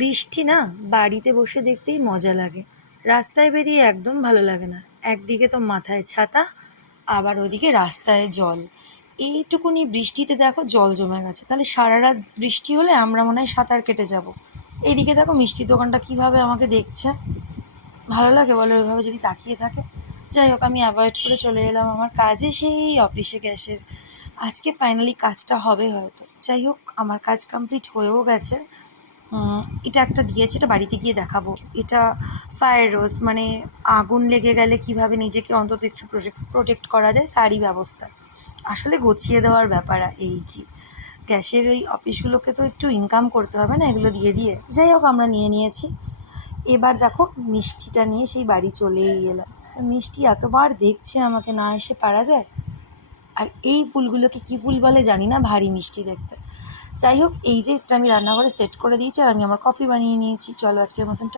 বৃষ্টি না বাড়িতে বসে দেখতেই মজা লাগে, রাস্তায় বেরিয়ে একদম ভালো লাগে না। একদিকে তো মাথায় ছাতা, আবার ওদিকে রাস্তায় জল। এইটুকুনি বৃষ্টিতে দেখো জল জমে গেছে, তাহলে সারা রাত বৃষ্টি হলে আমরা মনে হয় সাঁতার কেটে যাব। এইদিকে দেখো মিষ্টির দোকানটা কিভাবে আমাকে দেখছে, ভালো লাগে বলো এভাবে যদি তাকিয়ে থাকে? যাই হোক, আমি অ্যাভয়েড করে চলে এলাম আমার কাজে, সেই অফিসে গ্যাসের। আজকে ফাইনালি কাজটা হবে হয়তো। যাই হোক, আমার কাজ কমপ্লিট হয়েও গেছে। এটা একটা দিয়েছে, এটা বাড়িতে গিয়ে দেখাবো। এটা ফায়ার রোজ, মানে আগুন লেগে গেলে কিভাবে নিজেকে অন্তত একটু প্রোটেক্ট করা যায় তারই ব্যবস্থা। আসলে গুছিয়ে দেওয়ার ব্যাপার, এই কি, গ্যাসের এই অফিসগুলোকে তো একটু ইনকাম করতে হবে না এগুলো দিয়ে দিয়ে। যাই হোক, আমরা নিয়ে নিয়েছি। এবার দেখো মিষ্টিটা নিয়ে সেই বাড়ি চলেই এলাম। মিষ্টি এতবার দেখছে আমাকে, না এসে পারা যায়। আর এই ফুলগুলোকে কী ফুল বলে জানি না, ভারী মিষ্টি দেখতে। যাই হোক, এই যে এটা আমি রান্নাঘরে সেট করে দিয়েছি, আর আমি আমার কফি বানিয়ে নিয়েছি। চলো আজকের মতন